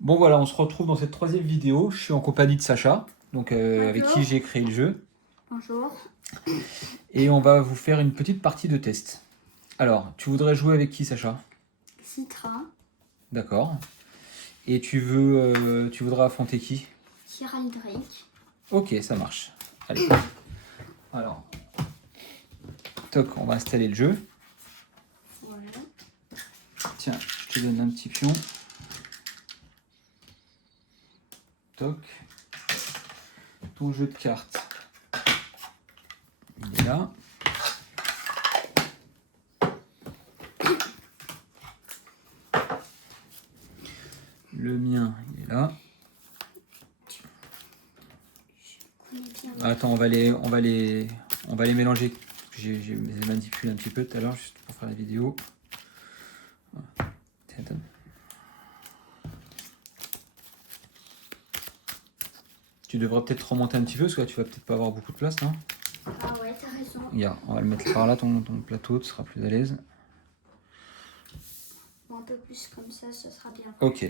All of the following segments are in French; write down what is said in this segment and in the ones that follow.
Bon voilà, on se retrouve dans cette troisième vidéo. Je suis en compagnie de Sacha, donc avec qui j'ai créé le jeu. Bonjour. Et on va vous faire une petite partie de test. Alors, tu voudrais jouer avec qui, Sacha? Citra. D'accord. Et tu voudras affronter qui? Tyrell Drake. Ok, ça marche. Allez. Alors, toc, on va installer le jeu. Voilà. Tiens, je te donne un petit pion. Toc. Ton jeu de cartes, il est là. Le mien, il est là. Attends, on va les mélanger. J'ai manipulé un petit peu tout à l'heure juste pour faire la vidéo. Attends. Tu devrais peut-être remonter un petit peu parce que là tu vas peut-être pas avoir beaucoup de place, non? Ah ouais, t'as raison. Regarde, on va le mettre par là, ton plateau, tu seras plus à l'aise. Bon, un peu plus comme ça, ce sera bien. Ok.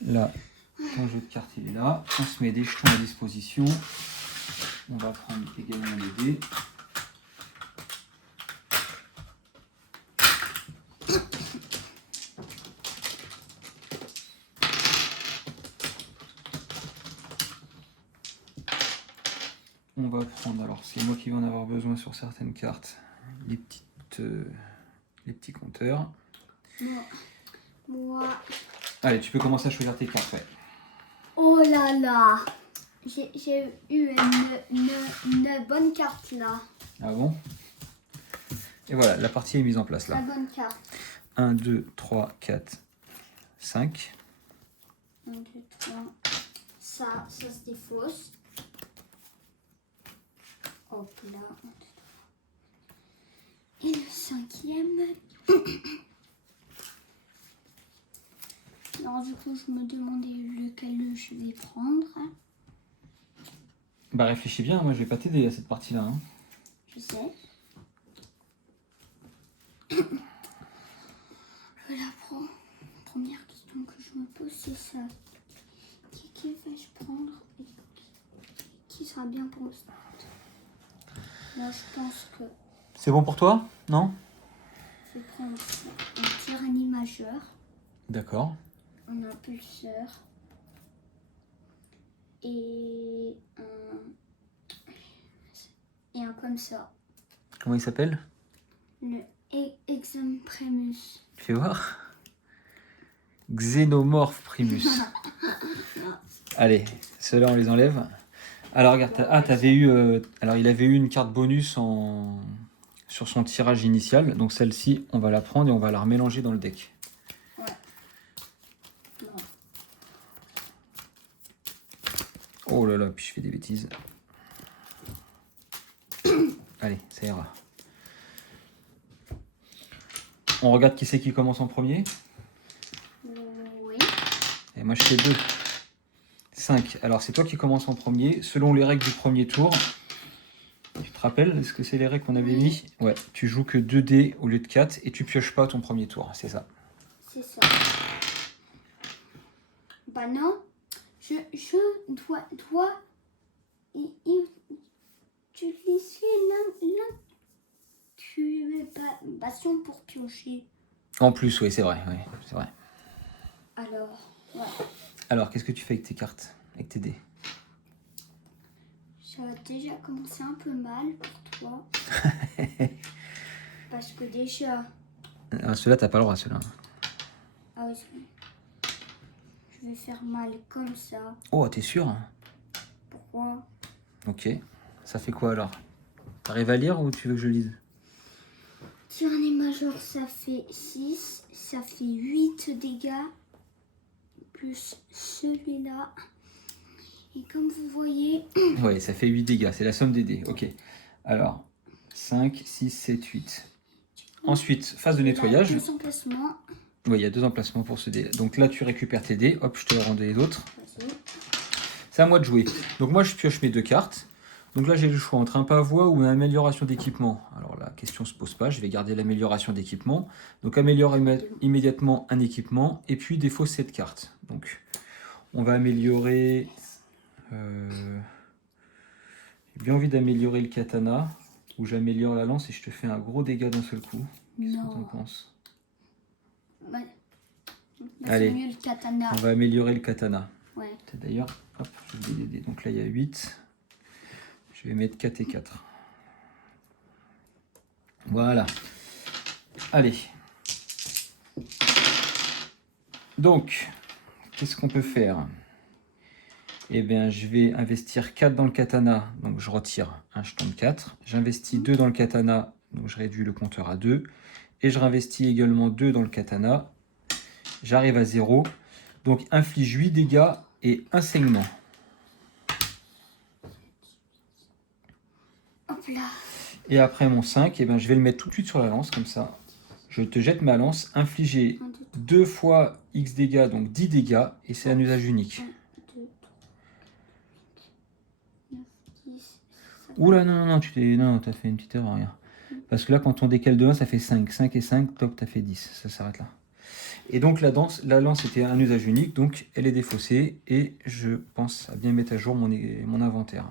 Là, ton jeu de cartes il est là. On se met des jetons à disposition. On va prendre également les dés. On va prendre, alors c'est moi qui vais en avoir besoin sur certaines cartes, les petits compteurs. Moi. Allez, tu peux commencer à choisir tes cartes, ouais. Oh là là. J'ai eu une bonne carte là. Ah bon? Et voilà, la partie est mise en place La là. bonne carte. 1, 2, 3, 4, 5. 1, 2, 3. Ça se défausse. Hop là. 1, 2, 3. Et le cinquième. Alors du coup, je me demandais lequel je vais prendre. Bah réfléchis bien, moi je vais pas t'aider à cette partie-là. Hein. Je sais. La première question que je me pose, c'est ça. Qui vais-je prendre et qui sera bien pour le start? Moi, je pense que C'est bon pour toi? Non? je vais prendre un tyrannie majeur, D'accord. un impulseur et un comme ça. Comment il s'appelle? Le Exemprimus. Fais voir. Xénomorphe Primus. Allez, ceux-là on les enlève. Alors regarde, t'avais eu, alors il avait eu une carte bonus sur son tirage initial. Donc celle-ci, on va la prendre et on va la remélanger dans le deck. Ouais. Non. Oh là là, puis je fais des bêtises. Allez, ça ira. On regarde qui c'est qui commence en premier. Oui. Et moi je fais 2. 5. Alors c'est toi qui commences en premier. Selon les règles du premier tour, tu te rappelles, est-ce que c'est les règles qu'on avait mis? Ouais, tu joues que 2 dés au lieu de 4 et tu pioches pas ton premier tour, c'est ça. C'est ça. Bah non, je dois utiliser l'incubation pour piocher. En plus, oui, c'est vrai, c'est vrai. Alors, ouais. Alors, qu'est-ce que tu fais avec tes cartes, avec tes dés? Ça va déjà commencer un peu mal pour toi. Parce que déjà... Ah, ceux-là, t'as pas le droit, ceux-là. Ah oui, c'est vrai. Je vais faire mal comme ça. Oh, t'es sûr? Pourquoi? Ok. Ça fait quoi alors? T'arrives à lire ou tu veux que je lise? Tyrannie majeur, ça fait 6. Ça fait 8 dégâts. Plus celui-là. Et comme vous voyez... Ouais, ça fait 8 dégâts, c'est la somme des dés. Ok. Alors, 5, 6, 7, 8. Ensuite, phase de nettoyage. Il y a 2 emplacements. Oui, il y a 2 emplacements pour ce dé. Donc là, tu récupères tes dés. Hop, je te rends les autres. C'est à moi de jouer. Donc moi, je pioche mes 2 cartes. Donc là, j'ai le choix entre un pavois ou une amélioration d'équipement. Alors la question se pose pas, je vais garder l'amélioration d'équipement. Donc améliorer immédiatement un équipement et puis défaut cette carte. Donc on va améliorer... J'ai bien envie d'améliorer le katana, où j'améliore la lance et je te fais un gros dégât d'un seul coup. Qu'est-ce que t'en penses? Ouais. Allez, c'est mieux le katana. on va améliorer le katana. Ouais. D'ailleurs, hop, j'ai oublié d'aider. Donc là, il y a 8. Je vais mettre 4 et 4. Voilà. Allez. Donc, qu'est-ce qu'on peut faire? Eh bien, je vais investir 4 dans le katana. Donc, je retire un jeton de 4. J'investis 2 dans le katana. Donc, je réduis le compteur à 2. Et je réinvestis également 2 dans le katana. J'arrive à 0. Donc, inflige 8 dégâts et un saignement. Hop là. Et après mon 5, eh ben, je vais le mettre tout de suite sur la lance, comme ça. Je te jette ma lance, infliger 2 fois X dégâts, donc 10 dégâts, et c'est un usage unique. 1, 2, 3, 9, 10. Oula, non, t'as fait une petite erreur, regarde. Parce que là, quand on décale de 1, ça fait 5. 5 et 5, top, t'as fait 10. Ça s'arrête là. Et donc, la lance était un usage unique, donc elle est défaussée, et je pense à bien mettre à jour mon inventaire.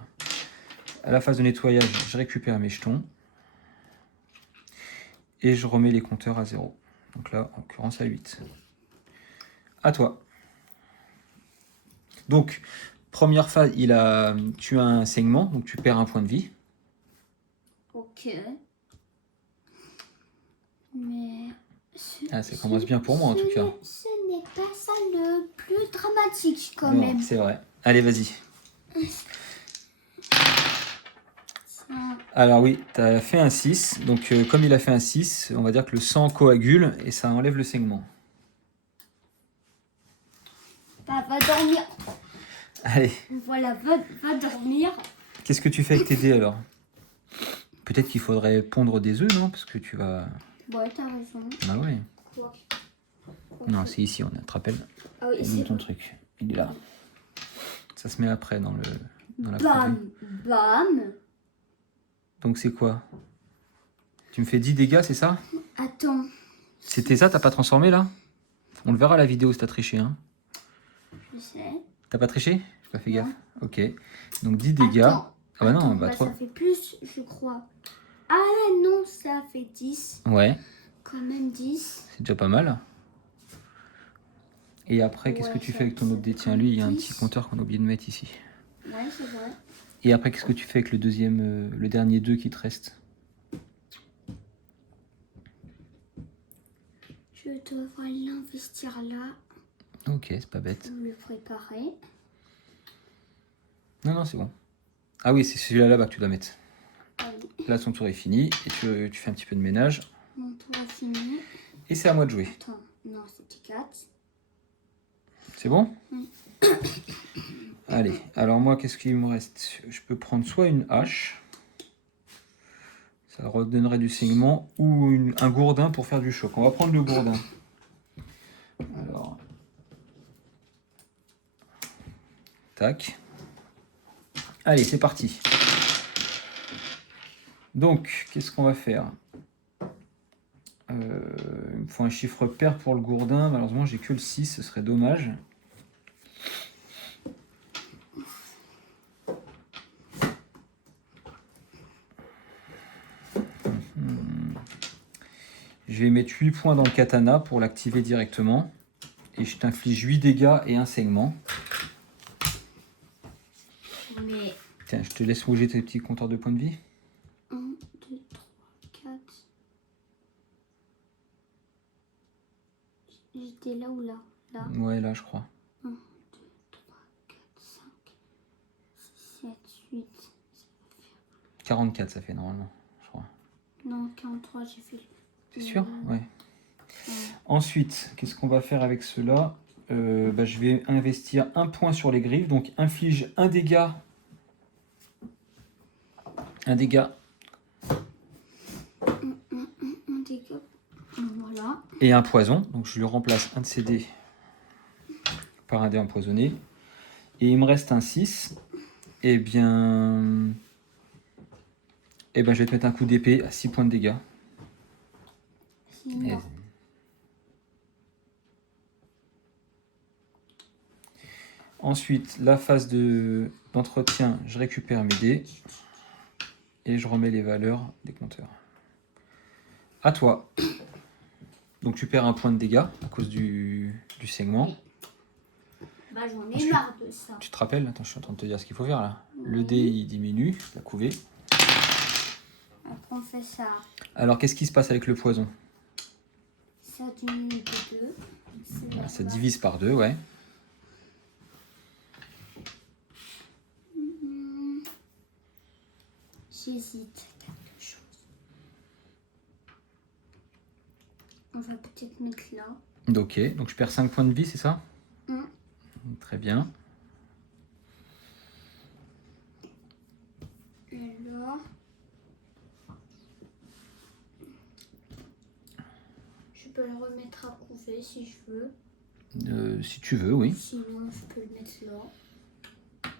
À la phase de nettoyage, je récupère mes jetons. Et je remets les compteurs à 0. Donc là, en l'occurrence, à 8. À toi. Donc, première phase, tu as un saignement, donc tu perds un point de vie. Ok. Mais... ça commence bien pour moi, en tout cas. Ce n'est pas ça le plus dramatique, quand Non, même. c'est vrai. Allez, vas-y. Alors oui, tu as fait un 6. Donc, comme il a fait un 6, on va dire que le sang coagule et ça enlève le saignement. Bah, va dormir. Allez. Voilà, va dormir. Qu'est-ce que tu fais avec tes dés, alors? Peut-être qu'il faudrait pondre des œufs, non? Parce que tu vas... Ouais, t'as raison. Ah ouais. Quoi? Non, c'est ici, on a, tu te rappelles? Ah oui, c'est ton truc. Il est là. Ça se met après dans la Bam, bam. Donc c'est quoi? Tu me fais 10 dégâts, c'est ça? Attends. C'était ça, t'as pas transformé là? On le verra à la vidéo si t'as triché. Hein. Je sais. T'as pas triché? J'ai pas fait Non. gaffe. Ok. Donc 10 dégâts. Attends. Ah bah non, Attends, bah 3. ça fait plus, je crois. Ah non, ça fait 10. Ouais. Quand même 10. C'est déjà pas mal. Et après, qu'est-ce que tu fais avec ton autre dé? Tiens, lui, il y a un petit compteur qu'on a oublié de mettre ici. Ouais, c'est vrai. Et après, qu'est-ce que tu fais avec le dernier 2 qui te reste? Je devrais l'investir là. Ok, c'est pas bête. Pour le préparer. Non, c'est bon. Ah oui, c'est celui-là là-bas que tu dois mettre. Ah oui. Là, ton tour est fini. Et tu fais un petit peu de ménage. Mon tour est fini. Et c'est à moi de jouer. Attends, non, c'était 4. C'est bon? Oui. Allez, alors moi, qu'est-ce qu'il me reste? Je peux prendre soit une hache, ça redonnerait du saignement, ou un gourdin pour faire du choc. On va prendre le gourdin. Alors, tac. Allez, c'est parti. Donc, qu'est-ce qu'on va faire? Il me faut un chiffre pair pour le gourdin. Malheureusement, j'ai que le 6, ce serait dommage. Je vais mettre 8 points dans le katana pour l'activer directement. Et je t'inflige 8 dégâts et un saignement. Mais... Tiens, je te laisse bouger tes petits compteurs de points de vie. 1, 2, 3, 4. J'étais là ou là? Là. Ouais, là, je crois. 1, 2, 3, 4, 5, 6, 7, 8. 44, ça fait normalement, je crois. Non, 43, j'ai fait. C'est sûr? Ouais. Ensuite, qu'est-ce qu'on va faire avec cela? Je vais investir un point sur les griffes, donc inflige un dégât. Un dégât. Un dégât. Voilà. Et un poison. Donc je lui remplace un de ces dés par un dé empoisonné. Et il me reste un 6. Eh bien, Eh ben, je vais te mettre un coup d'épée à 6 points de dégâts. Sinon, Et- Ensuite, la phase d'entretien, je récupère mes dés et je remets les valeurs des compteurs. À toi. Donc tu perds un point de dégâts à cause du segment. bah, j'en ai Ensuite, marre de ça. tu te rappelles? Attends, je suis en train de te dire ce qu'il faut faire là. Le Oui. dé il diminue, la couvée. Après, on fait ça. Alors qu'est-ce qui se passe avec le poison? Ça diminue de 2. Voilà, ça divise par 2, ouais. J'hésite quelque chose. On va peut-être mettre là. Ok, donc je perds 5 points de vie, c'est ça? Mm. Très bien. Et là. Je peux le remettre à couver si je veux. Si tu veux, oui. Sinon, je peux le mettre là.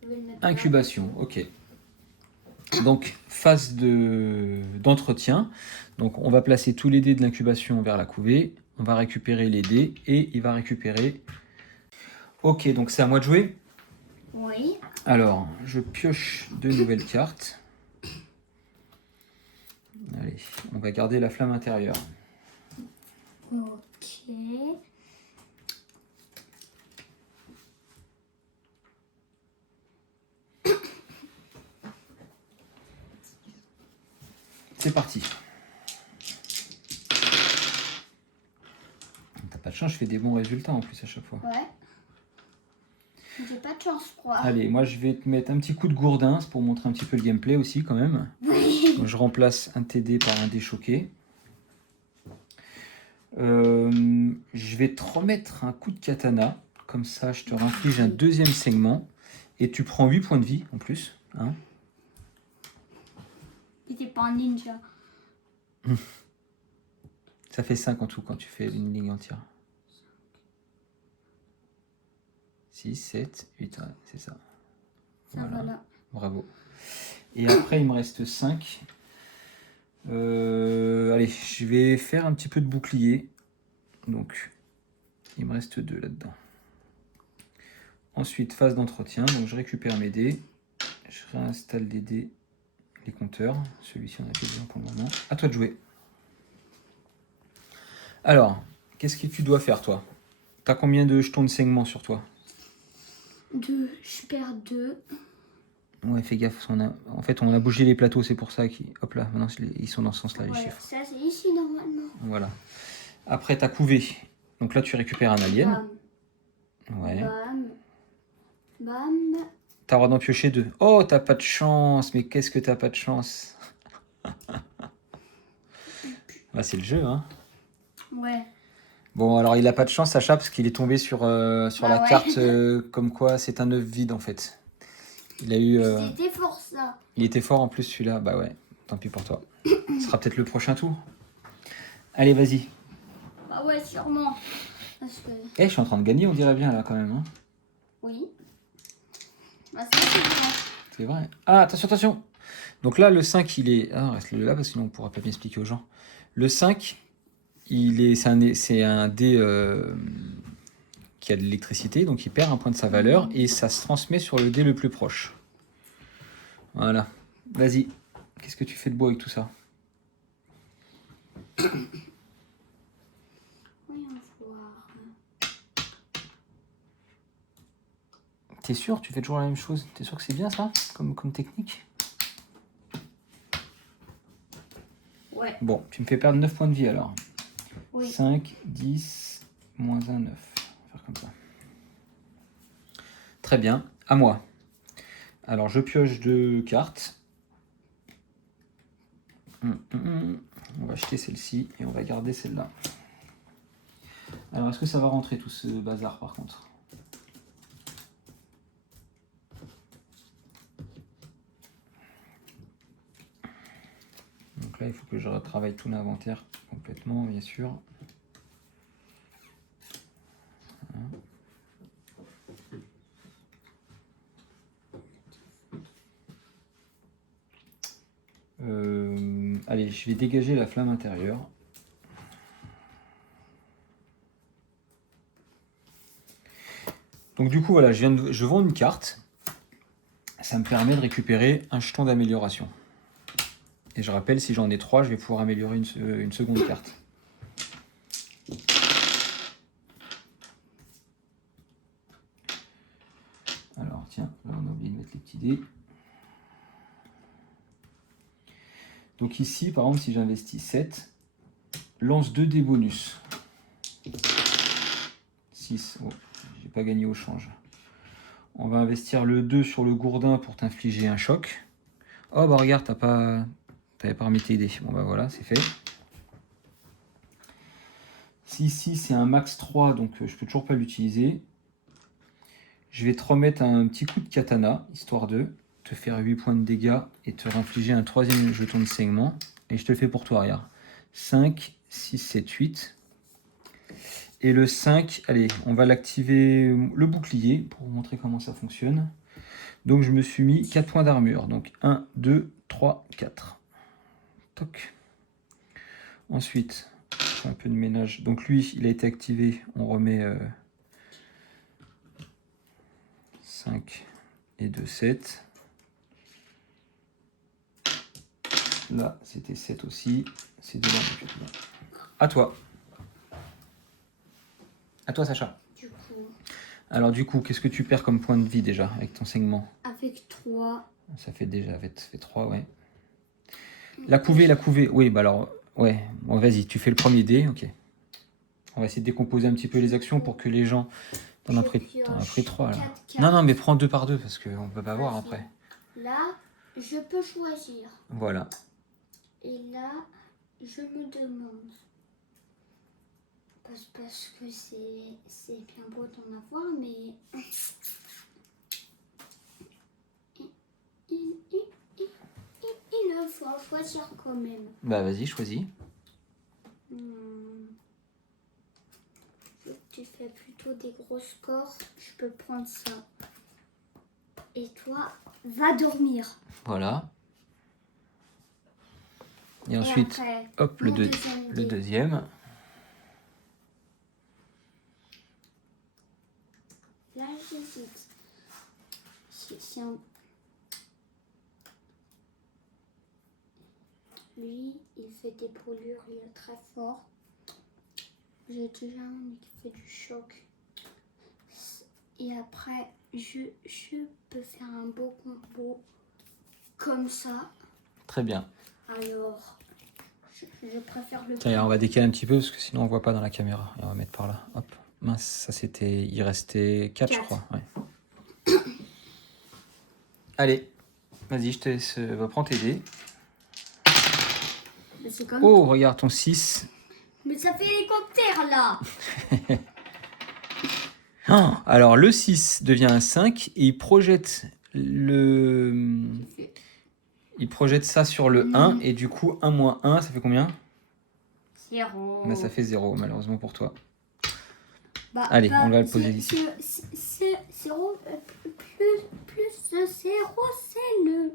Je vais le mettre Incubation, ok. Donc, phase d'entretien. Donc, on va placer tous les dés de l'incubation vers la couvée. On va récupérer les dés et il va récupérer... Ok, donc c'est à moi de jouer. Oui. Alors, je pioche 2 nouvelles cartes. Allez, on va garder la flamme intérieure. Ok. C'est parti. T'as pas de chance, je fais des bons résultats en plus à chaque fois. Ouais. J'ai pas de chance, quoi. Allez, moi je vais te mettre un petit coup de gourdin, c'est pour montrer un petit peu le gameplay aussi quand même. Donc, je remplace un TD par un dé choqué. Je vais te remettre un coup de katana, comme ça je te inflige un deuxième segment et tu prends 8 points de vie en plus. Hein. T'es pas un ninja. Ça fait 5 en tout quand tu fais une ligne entière. 6, 7, 8, ouais, c'est ça. Ça va là. Bravo. Et après, il me reste 5. Allez, je vais faire un petit peu de bouclier. Donc, il me reste 2 là-dedans. Ensuite, phase d'entretien. Donc, je récupère mes dés. Je réinstalle les dés, les compteurs. Celui-ci, on a fait bien pour le moment. À toi de jouer. Alors, qu'est-ce que tu dois faire, toi? T'as combien de jetons de segment sur toi? 2. Je perds 2. Ouais, fais gaffe. En fait, on a bougé les plateaux, c'est pour ça qu'ils... Hop là, maintenant, ils sont dans ce sens-là, les Ouais, chiffres. ça, c'est ici, normalement. Voilà. Après, t'as couvé. Donc là, tu récupères un alien. Bam. Ouais. Bam. Bam. T'as le droit d'en piocher 2. Oh, t'as pas de chance. Mais qu'est-ce que t'as pas de chance? Bah, c'est le jeu, hein. Ouais. Bon, alors il a pas de chance, Sacha, parce qu'il est tombé sur la ouais. carte comme quoi c'est un œuf vide, en fait. Il a eu... C'était fort, ça. Il était fort en plus, celui-là. Bah ouais, tant pis pour toi. Ce sera peut-être le prochain tour. Allez, vas-y. Bah ouais, sûrement. Parce que... Eh, je suis en train de gagner, on dirait bien, là, quand même. Hein. Oui. Bah ça, c'est bien. C'est vrai. Ah, attention, attention. Donc là, le 5, il est... Ah, reste-le là, parce que sinon on ne pourra pas bien expliquer aux gens. Le 5, c'est un dé qui a de l'électricité, donc il perd un point de sa valeur, et ça se transmet sur le dé le plus proche. Voilà. Vas-y. Qu'est-ce que tu fais de beau avec tout ça? Voyons voir. T'es sûr? Tu fais toujours la même chose? T'es sûr que c'est bien ça, comme technique? Ouais. Bon, tu me fais perdre 9 points de vie alors. Oui. 5, 10, moins 1, 9. On va faire comme ça. Très bien, à moi. Alors, je pioche 2 cartes. On va jeter celle-ci et on va garder celle-là. Alors, est-ce que ça va rentrer tout ce bazar par contre? Donc là, il faut que je retravaille tout l'inventaire complètement, bien sûr. Voilà. Allez, je vais dégager la flamme intérieure. Donc du coup, voilà, je vends une carte. Ça me permet de récupérer un jeton d'amélioration. Et je rappelle, si j'en ai 3, je vais pouvoir améliorer une seconde carte. Alors tiens, là on a oublié de mettre les petits dés. Donc ici, par exemple, si j'investis 7, lance 2 dés bonus. 6, oh, j'ai pas gagné au change. On va investir le 2 sur le gourdin pour t'infliger un choc. Oh bah regarde, t'avais pas remis tes dés. Bon bah voilà, c'est fait. Si ici c'est un max 3, donc je peux toujours pas l'utiliser. Je vais te remettre un petit coup de katana, histoire de te faire 8 points de dégâts et te infliger un 3e jeton de saignement. Et je te le fais pour toi, regarde. 5, 6, 7, 8. Et le 5, allez, on va l'activer le bouclier pour vous montrer comment ça fonctionne. Donc je me suis mis 4 points d'armure. Donc 1, 2, 3, 4. Toc. Ensuite, je fais un peu de ménage. Donc lui, il a été activé. On remet 5 et 2, 7. Là, c'était 7 aussi. C'est devant. À toi. À toi, Sacha. Du coup, Alors du coup, qu'est-ce que tu perds comme point de vie déjà avec ton saignement? avec 3. Ça fait déjà ça fait 3, ouais. La couvée. Oui, bah alors, ouais. Bon, vas-y, tu fais le premier dé, ok. On va essayer de décomposer un petit peu les actions pour que les gens... T'en as pris 3, là. Non, mais prends 2 par 2, parce qu'on peut pas voir après. Là, je peux choisir. Voilà. Et là, je me demande... Parce que c'est bien beau d'en avoir, mais... Il faut choisir quand même. Bah vas-y, choisis. Tu fais plutôt des gros scores, je peux prendre ça. Et toi, va dormir. Voilà. Et ensuite, après, hop, le deuxième. Là, j'hésite. Si un... Lui, il fait des brûlures, il est très fort. J'ai déjà un qui fait du choc. Et après, je peux faire un beau combo comme ça. Très bien. Alors, je préfère le... Tiens, on va décaler un petit peu parce que sinon on voit pas dans la caméra. Et on va mettre par là. Hop. Mince, ça c'était... Il restait 4, je crois. Ouais. Allez, vas-y, je te laisse... prends tes dés. Oh, regarde ton 6. Mais ça fait hélicoptère là. Oh, alors le 6 devient un 5 et il projette ça sur le 1 et du coup 1 moins 1, ça fait combien? 0. Bah, ça fait 0 malheureusement pour toi. Allez, on va le poser ici. 0 plus 0, c'est le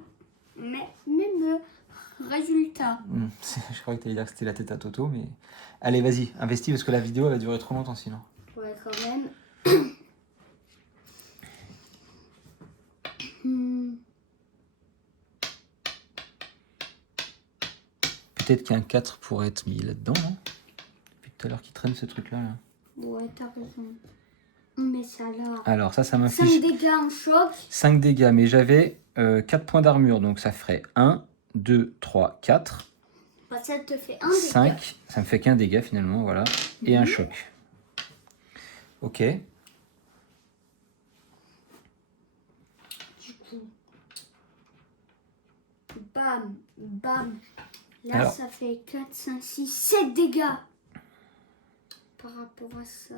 même résultat. Je croyais que tu allais dire que c'était la tête à Toto, mais... Allez, vas-y, investis parce que la vidéo elle va durer trop longtemps sinon. Ouais, quand même. Peut-être qu'un 4 pourrait être mis là-dedans, non? Depuis tout à l'heure qu'il traîne ce truc-là. Là. Ouais, t'as raison. Mais ça là... Alors ça m'inflige... 5 dégâts en choc. 5 dégâts, mais j'avais 4 points d'armure, donc ça ferait 1, 2, 3, 4. Bah, ça te fait 1 5, dégât. ça me fait qu'un dégât finalement, voilà. Et un choc. Ok. Du coup... Bam, bam. Là, alors, ça fait 4, 5, 6, 7 dégâts. Par rapport à ça...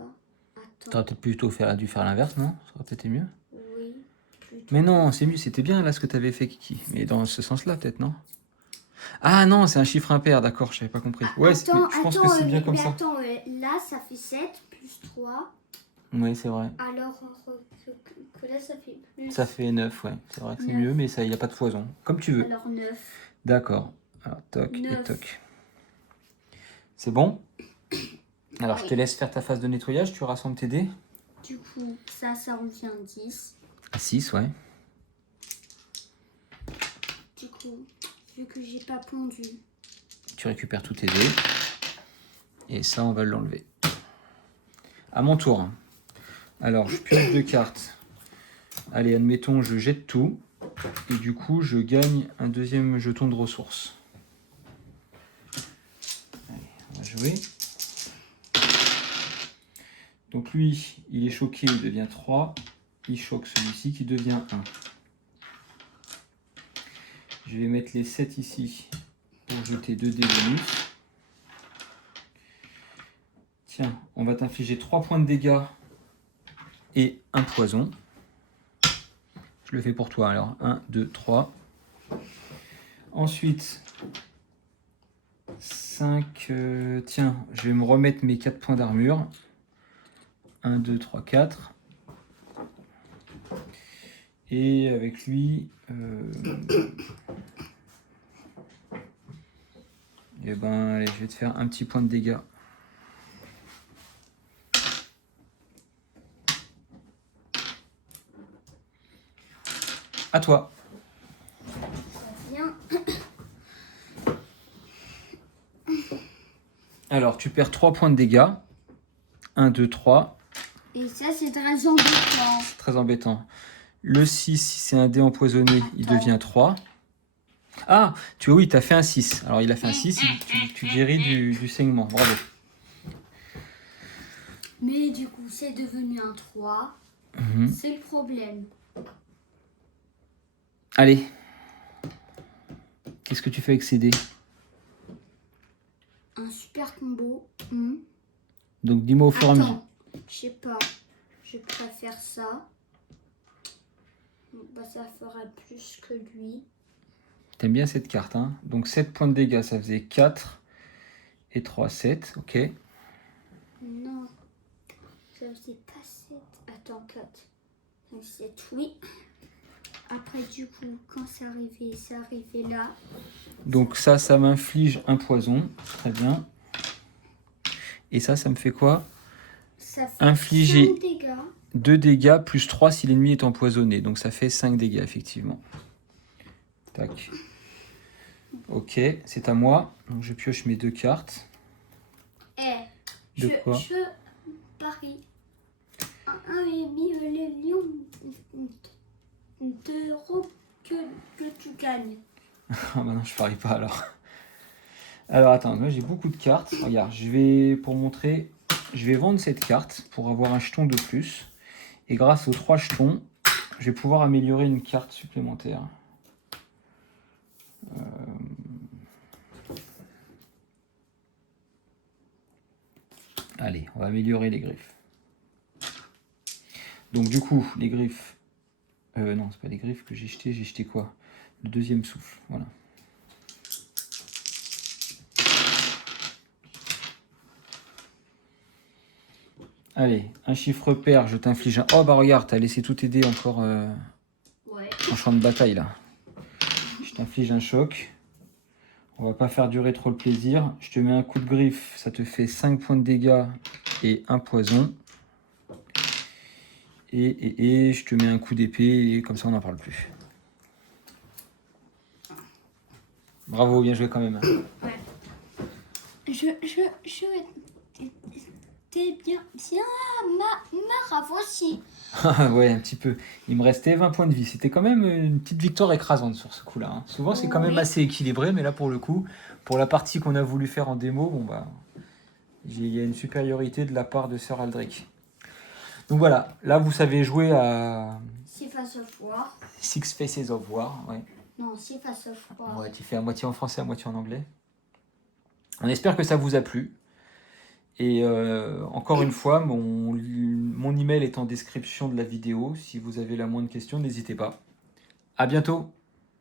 t'aurais peut-être plutôt dû faire l'inverse, non? Ça aurait peut-être été mieux. Oui. Plutôt. Mais non, c'est mieux, c'était bien là ce que t'avais fait, Kiki. Mais dans ce sens-là, peut-être, non? Ah non, c'est un chiffre impair, d'accord, je n'avais pas compris. Ouais, je pense que c'est bien comme ça. Attends, là, ça fait 7 plus 3. Oui, c'est vrai. Alors que là, ça fait plus... Ça fait 9, ouais. C'est vrai que c'est mieux, mais il n'y a pas de foison. Comme tu veux. Alors 9. D'accord. Alors, toc et 9. toc. C'est bon? Alors, je Oui. te laisse faire ta phase de nettoyage. Tu rassembles tes dés. Du coup, ça revient à 10. À 6, ouais. Du coup, vu que j'ai pas pondu, Tu récupères tous tes dés. Et ça, on va l'enlever. À mon tour. Alors, je pioche 2 cartes. Allez, admettons, je jette tout. Et du coup, je gagne un deuxième jeton de ressources. Allez, on va jouer. Donc lui, il est choqué, il devient 3. Il choque celui-ci qui devient 1. Je vais mettre les 7 ici pour jeter 2 dés bonus. Tiens, on va t'infliger 3 points de dégâts et un poison. Je le fais pour toi alors. 1, 2, 3. Ensuite, 5. Tiens, je vais me remettre mes 4 points d'armure. 1, 2, 3, 4. Et avec lui, eh ben, allez, je vais te faire un petit point de dégâts. À toi. ça vient. Alors, tu perds 3 points de dégâts. 1, 2, 3. Et ça, c'est très embêtant. C'est très embêtant. Le 6, si c'est un dé empoisonné, il devient 3. Ah, oui, tu as fait un 6. Alors, il a fait un 6, tu guéris du saignement. Bravo. Mais du coup, c'est devenu un 3. C'est le problème. Allez. Qu'est-ce que tu fais avec ces dés? Un super combo. Donc, dis-moi au fur et à mesure. Attends, je sais pas. Je préfère ça. Bah, ça fera plus que lui. T'aimes bien cette carte, hein? Donc, 7 points de dégâts, ça faisait 4 et 3, 7. Ok. Non, ça faisait pas 7. Attends, 4. 5, 7, oui. Après, du coup, quand c'est arrivé là. Donc, ça m'inflige un poison. Très bien. Et ça me fait quoi? Ça fait Infliger 5 dégâts. 2 dégâts plus 3 si l'ennemi est empoisonné. Donc, ça fait 5 dégâts, effectivement. Tac. Ok, c'est à moi. Donc, je pioche mes 2 cartes. Je quoi? parie. Un million d'euros que tu gagnes. Ah bah non, je parie pas alors. Alors attends, moi j'ai beaucoup de cartes. Regarde, pour montrer, je vais vendre cette carte pour avoir un jeton de plus. Et grâce aux 3 jetons, je vais pouvoir améliorer une carte supplémentaire. Allez, on va améliorer les griffes. Donc du coup, les griffes... non, c'est pas les griffes que j'ai jeté quoi? Le deuxième souffle, voilà. Allez, un chiffre pair, je t'inflige un... Oh bah regarde, t'as laissé tout t'aider encore Ouais. en champ de bataille là. Je t'inflige un choc. On va pas faire durer trop le plaisir. Je te mets un coup de griffe, ça te fait 5 points de dégâts et un poison. Et je te mets un coup d'épée et comme ça on n'en parle plus. Bravo, bien joué quand même. Ouais. T'es bien marave aussi. Ouais, un petit peu. Il me restait 20 points de vie. C'était quand même une petite victoire écrasante sur ce coup-là, hein. Souvent, c'est quand même assez équilibré, mais là, pour le coup, pour la partie qu'on a voulu faire en démo, bon bah, il y a une supériorité de la part de Sir Aldric. Donc voilà, là, vous savez jouer à... Six Faces of War. Six Faces of War, ouais. Non, Six Faces of War. Ouais, tu fais à moitié en français, à moitié en anglais. On espère que ça vous a plu. Et encore une fois, mon email est en description de la vidéo. Si vous avez la moindre question, n'hésitez pas. À bientôt!